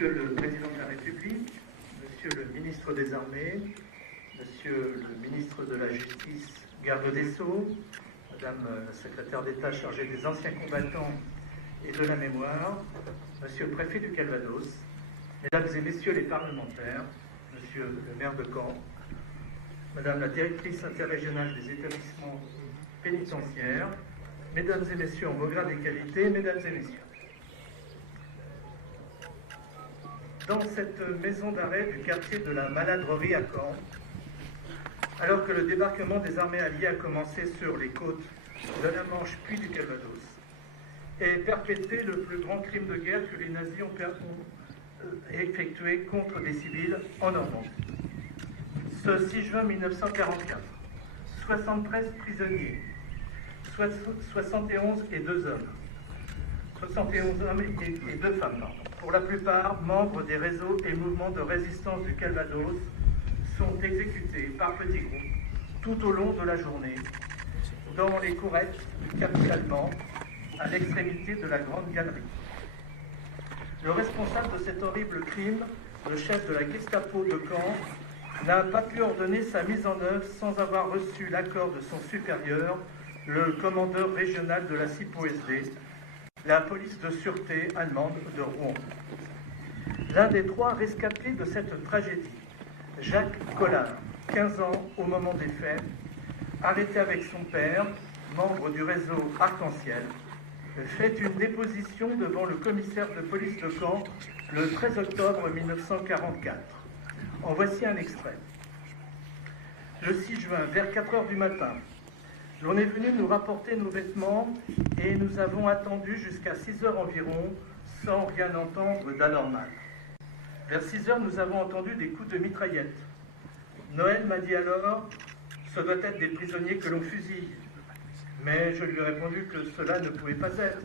Monsieur le Président de la République, Monsieur le Ministre des Armées, Monsieur le Ministre de la Justice, Garde des Sceaux, Madame la Secrétaire d'État chargée des anciens combattants et de la mémoire, Monsieur le Préfet du Calvados, Mesdames et Messieurs les parlementaires, Monsieur le maire de Caen, Madame la directrice interrégionale des établissements pénitentiaires, Mesdames et Messieurs en beau grade et qualité, Mesdames et Messieurs. Dans cette maison d'arrêt du quartier de la Maladrerie à Caen, alors que le débarquement des armées alliées a commencé sur les côtes de la Manche puis du Calvados, et perpétré le plus grand crime de guerre que les nazis ont effectué contre des civils en Normandie. Ce 6 juin 1944, 73 prisonniers, 71 et 2 hommes, 71 hommes et 2 femmes, pour la plupart membres des réseaux et mouvements de résistance du Calvados, sont exécutés par petits groupes tout au long de la journée dans les courettes du Capitole allemand à l'extrémité de la Grande Galerie. Le responsable de cet horrible crime, le chef de la Gestapo de Caen, n'a pas pu ordonner sa mise en œuvre sans avoir reçu l'accord de son supérieur, le commandeur régional de la CIPO-SD, la police de sûreté allemande de Rouen. L'un des 3 rescapés de cette tragédie, Jacques Collard, 15 ans au moment des faits, arrêté avec son père, membre du réseau Arc-en-Ciel, fait une déposition devant le commissaire de police de Caen le 13 octobre 1944. En voici un extrait. Le 6 juin, vers 4 heures du matin, l'on est venu nous rapporter nos vêtements et nous avons attendu jusqu'à 6 heures environ sans rien entendre d'anormal. Vers 6 heures, nous avons entendu des coups de mitraillette. Noël m'a dit alors, ce doit être des prisonniers que l'on fusille. Mais je lui ai répondu que cela ne pouvait pas être.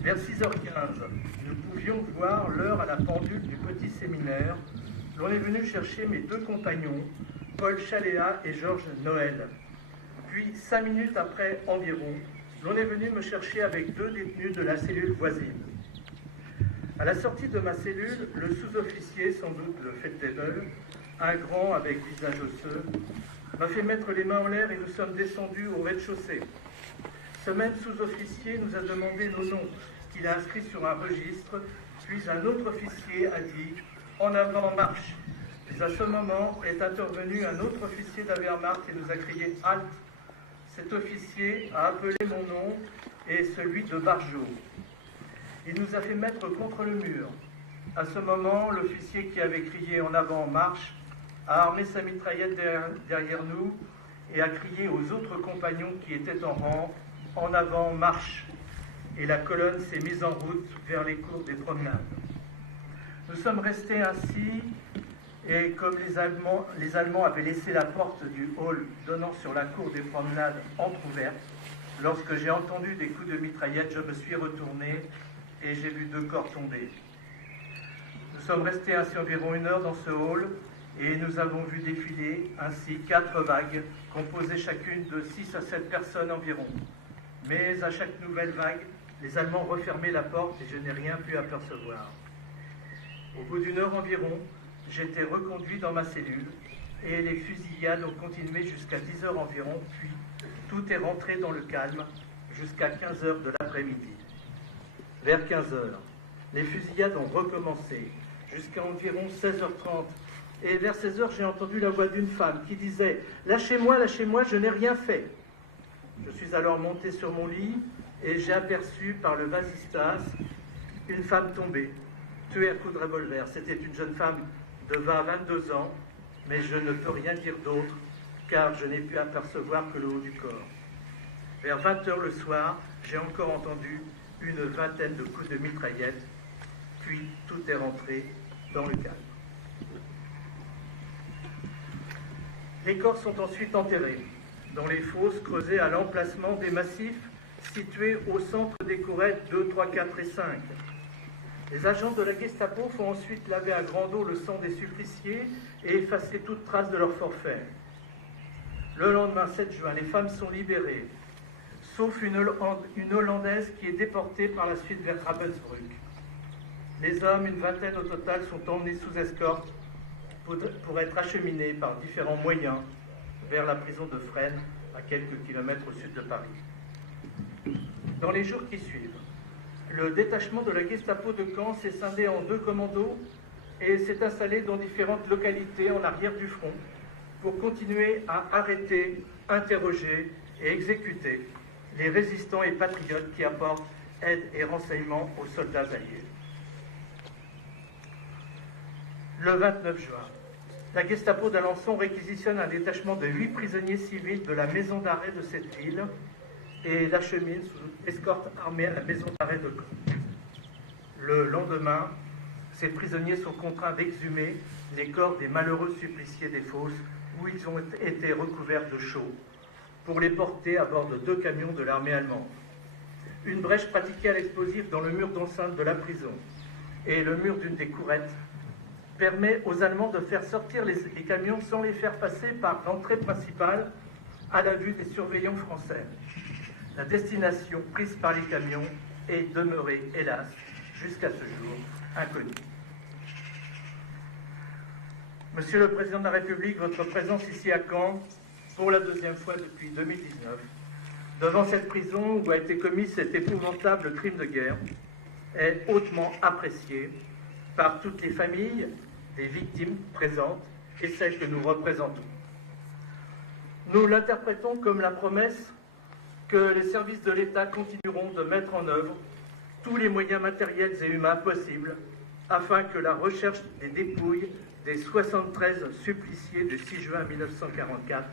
Vers 6h15, nous pouvions voir l'heure à la pendule du petit séminaire. L'on est venu chercher mes 2 compagnons, Paul Chaléa et Georges Noël. Puis, 5 minutes après environ, l'on est venu me chercher avec 2 détenus de la cellule voisine. À la sortie de ma cellule, le sous-officier, sans doute le feldwebel, un grand avec visage osseux, m'a fait mettre les mains en l'air et nous sommes descendus au rez-de-chaussée. Ce même sous-officier nous a demandé nos noms, qu'il a inscrits sur un registre, puis un autre officier a dit « En avant, marche !» Puis à ce moment est intervenu un autre officier de la Wehrmacht et nous a crié « Halte !» Cet officier a appelé mon nom et celui de Barjot. Il nous a fait mettre contre le mur. À ce moment, l'officier qui avait crié « En avant, marche !» a armé sa mitraillette derrière nous et a crié aux autres compagnons qui étaient en rang « En avant, marche !» Et la colonne s'est mise en route vers les cours des promenades. Nous sommes restés ainsi, et comme les Allemands avaient laissé la porte du hall donnant sur la cour des promenades entrouverte, lorsque j'ai entendu des coups de mitraillette, je me suis retourné et j'ai vu 2 corps tomber. Nous sommes restés ainsi environ 1 heure dans ce hall, et nous avons vu défiler ainsi 4 vagues, composées chacune de 6 à 7 personnes environ. Mais à chaque nouvelle vague, les Allemands refermaient la porte et je n'ai rien pu apercevoir. Au bout d'1 heure environ, j'étais reconduit dans ma cellule et les fusillades ont continué jusqu'à 10 heures environ, puis tout est rentré dans le calme jusqu'à 15 heures de l'après-midi. Vers 15 heures, les fusillades ont recommencé jusqu'à environ 16h30. Et vers 16 heures, j'ai entendu la voix d'une femme qui disait « Lâchez-moi, lâchez-moi, je n'ai rien fait !» Je suis alors monté sur mon lit et j'ai aperçu par le vasistas une femme tombée, tuée à coups de revolver. C'était une jeune femme de 20 à 22 ans, mais je ne peux rien dire d'autre car je n'ai pu apercevoir que le haut du corps. Vers 20 heures le soir, j'ai encore entendu une vingtaine de coups de mitraillette, puis tout est rentré dans le calme. Les corps sont ensuite enterrés dans les fosses creusées à l'emplacement des massifs situés au centre des courettes 2, 3, 4 et 5. Les agents de la Gestapo font ensuite laver à grande eau le sang des suppliciés et effacer toute trace de leur forfait. Le lendemain 7 juin, les femmes sont libérées, sauf une Hollandaise qui est déportée par la suite vers Ravensbrück. Les hommes, une vingtaine au total, sont emmenés sous escorte pour être acheminés par différents moyens vers la prison de Fresnes, à quelques kilomètres au sud de Paris. Dans les jours qui suivent, le détachement de la Gestapo de Caen s'est scindé en 2 commandos et s'est installé dans différentes localités en arrière du front pour continuer à arrêter, interroger et exécuter les résistants et patriotes qui apportent aide et renseignements aux soldats alliés. Le 29 juin, la Gestapo d'Alençon réquisitionne un détachement de 8 prisonniers civils de la maison d'arrêt de cette ville et l'achemine sous escorte armée à la maison d'arrêt de Caen. Le lendemain, ces prisonniers sont contraints d'exhumer les corps des malheureux suppliciés des fosses où ils ont été recouverts de chaux pour les porter à bord de 2 camions de l'armée allemande. Une brèche pratiquée à l'explosif dans le mur d'enceinte de la prison et le mur d'une des courettes permet aux Allemands de faire sortir les camions sans les faire passer par l'entrée principale à la vue des surveillants français. La destination prise par les camions est demeurée, hélas, jusqu'à ce jour, inconnue. Monsieur le Président de la République, votre présence ici à Caen, pour la 2e fois depuis 2019, devant cette prison où a été commis cet épouvantable crime de guerre, est hautement appréciée par toutes les familles des victimes présentes et celles que nous représentons. Nous l'interprétons comme la promesse que les services de l'État continueront de mettre en œuvre tous les moyens matériels et humains possibles afin que la recherche des dépouilles des 73 suppliciés du 6 juin 1944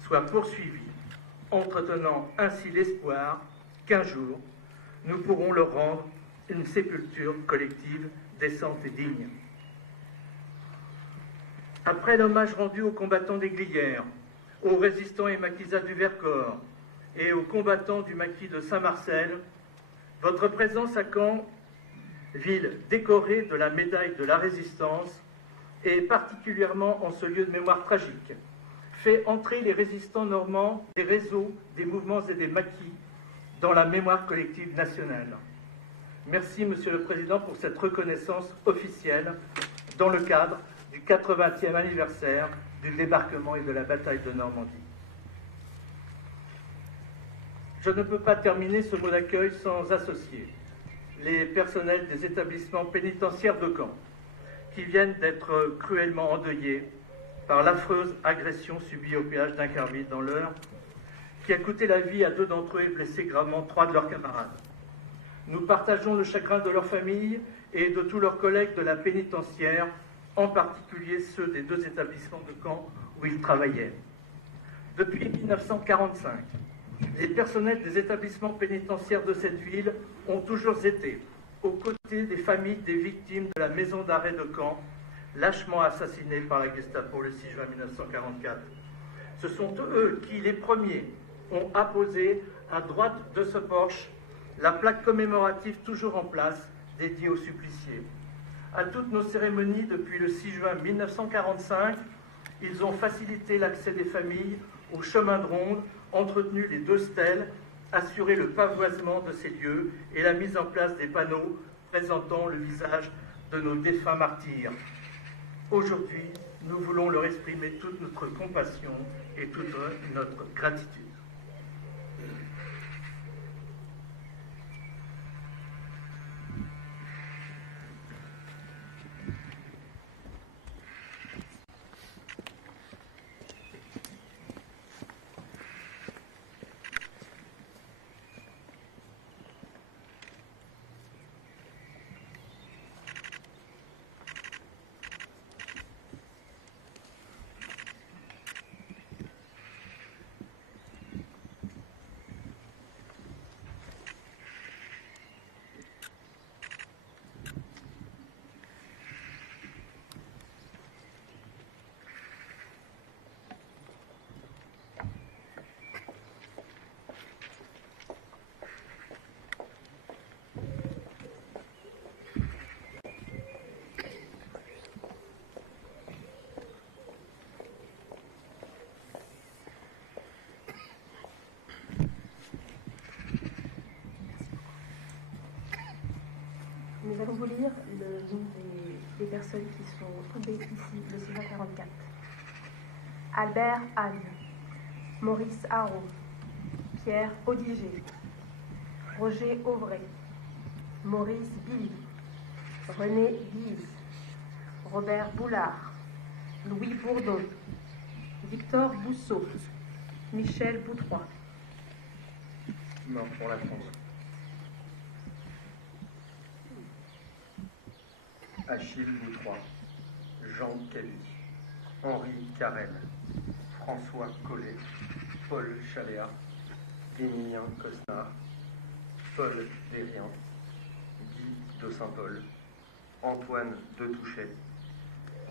soit poursuivie, entretenant ainsi l'espoir qu'un jour, nous pourrons leur rendre une sépulture collective décente et digne. Après l'hommage rendu aux combattants des Glières, aux résistants et maquisards du Vercors et aux combattants du maquis de Saint-Marcel, votre présence à Caen, ville décorée de la médaille de la Résistance, et particulièrement en ce lieu de mémoire tragique, fait entrer les résistants normands des réseaux, des mouvements et des maquis dans la mémoire collective nationale. Merci, Monsieur le Président, pour cette reconnaissance officielle dans le cadre du 80e anniversaire du débarquement et de la bataille de Normandie. Je ne peux pas terminer ce mot d'accueil sans associer les personnels des établissements pénitentiaires de Caen, qui viennent d'être cruellement endeuillés par l'affreuse agression subie au péage d'Incarville dans l'Eure, qui a coûté la vie à 2 d'entre eux et blessé gravement 3 de leurs camarades. Nous partageons le chagrin de leurs familles et de tous leurs collègues de la pénitentiaire, en particulier ceux des 2 établissements de Caen où ils travaillaient. Depuis 1945, les personnels des établissements pénitentiaires de cette ville ont toujours été aux côtés des familles des victimes de la maison d'arrêt de Caen, lâchement assassinés par la Gestapo le 6 juin 1944. Ce sont eux qui, les premiers, ont apposé à droite de ce porche la plaque commémorative toujours en place dédiée aux suppliciés. À toutes nos cérémonies depuis le 6 juin 1945, ils ont facilité l'accès des familles au chemin de ronde, entretenu les 2 stèles, assuré le pavoisement de ces lieux et la mise en place des panneaux présentant le visage de nos défunts martyrs. Aujourd'hui, nous voulons leur exprimer toute notre compassion et toute notre gratitude. vous lire le nom des personnes qui sont tombées ici, le 644. Albert Anne, Maurice Haro, Pierre Audiger, Roger Auvray, Maurice Billy, René Guise, Robert Boulard, Louis Bourdon, Victor Bousseau, Michel Boutrois. Mort pour la France. Achille Boutrois, Jean Caly, Henri Carrel, François Collet, Paul Chaléa, Émilien Cosnard, Paul Dérian, Guy de Saint-Paul, Antoine de Touchet,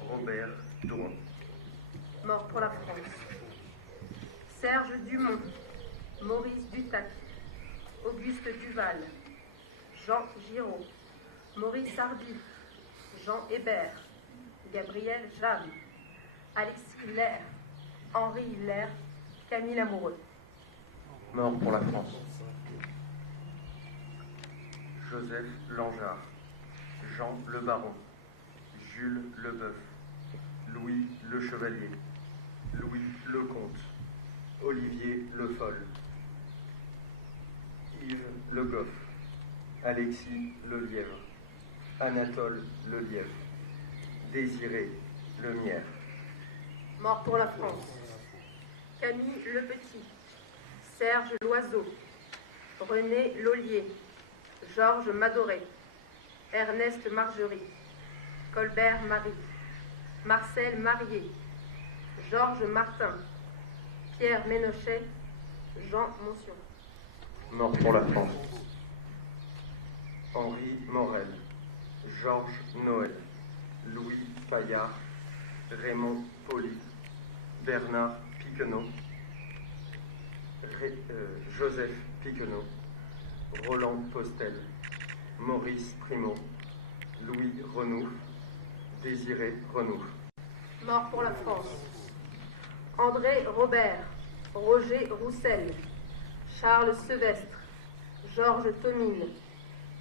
Robert Douron. Mort pour la France. Serge Dumont, Maurice Dutac, Auguste Duval, Jean Giraud, Maurice Hardy, Jean Hébert, Gabriel Jam, Alexis Lair, Henri Lair, Camille Lamoureux. Mort pour la France. Joseph Langeard, Jean Le Baron, Jules Leboeuf, Louis Le Chevalier, Louis Lecomte, Olivier Le Foll, Yves Le Goff, Alexis Le Lièvre, Anatole Le Lièvre, Désiré Le Mière. Mort pour la France. Camille Le Petit, Serge Loiseau, René Laulier, Georges Madoré, Ernest Margerie, Colbert Marie, Marcel Marié, Georges Martin, Pierre Ménochet, Jean Moncion. Mort pour la France. Henri Morel, Georges Noël, Louis Paillard, Raymond Poli, Bernard Piquenot, Joseph Piquenot, Roland Postel, Maurice Primo, Louis Renouf, Désiré Renouf. Mort pour la France. André Robert, Roger Roussel, Charles Sevestre, Georges Tomine,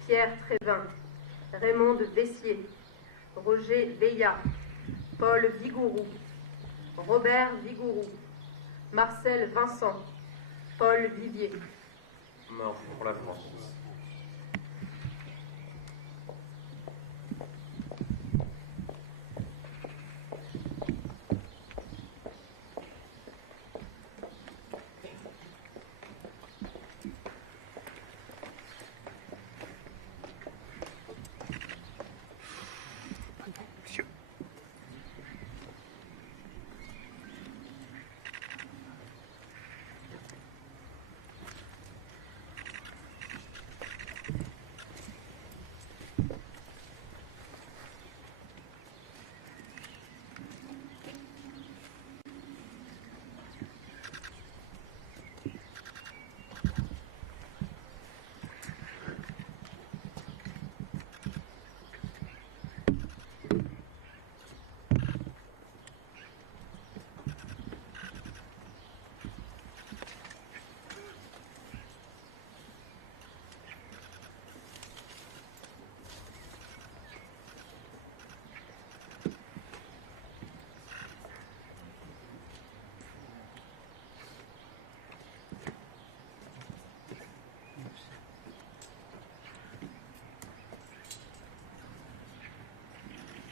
Pierre Trévin, Raymond Bessier, Roger Veillat, Paul Vigourou, Robert Vigourou, Marcel Vincent, Paul Vivier. Mort pour la France.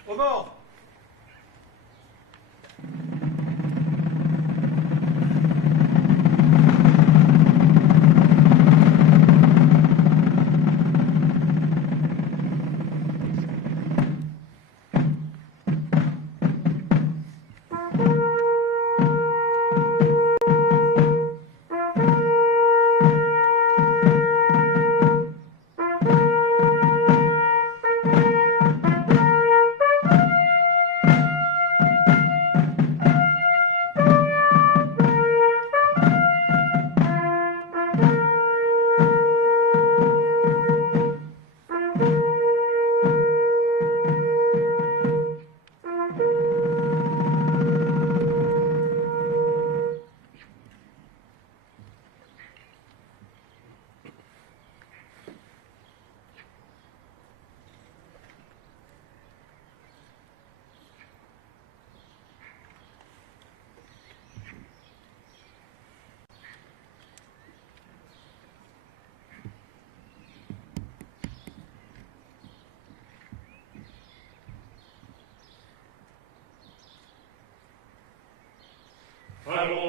Au mort!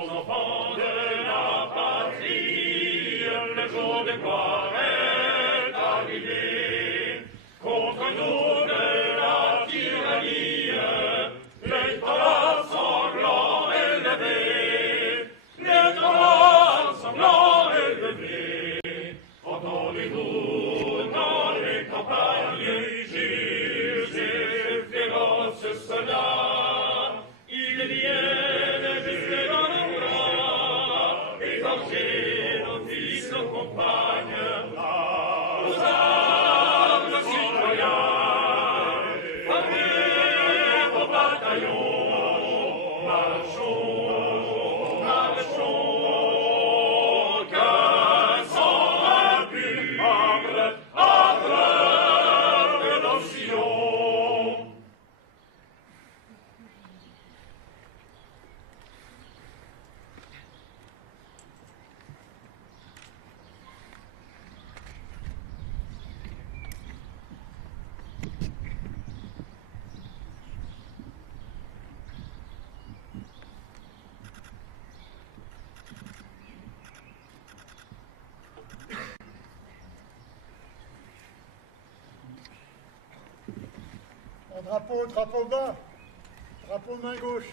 aux enfants de la patrie, le jour de gloire est arrivé. Contre nous de la tyrannie, l'État sanglant élevé, l'État sanglant élevé. Entendez-vous dans les campagnes, juges et féroces soldats, ils viennent jusque dans nos bras, égorger nos fils, nos compagnes, aux armes, citoyens, armés au bataillon, marchons, marchons, qu'un sang impur abreuve nos sillons. En drapeau, drapeau bas, drapeau main gauche.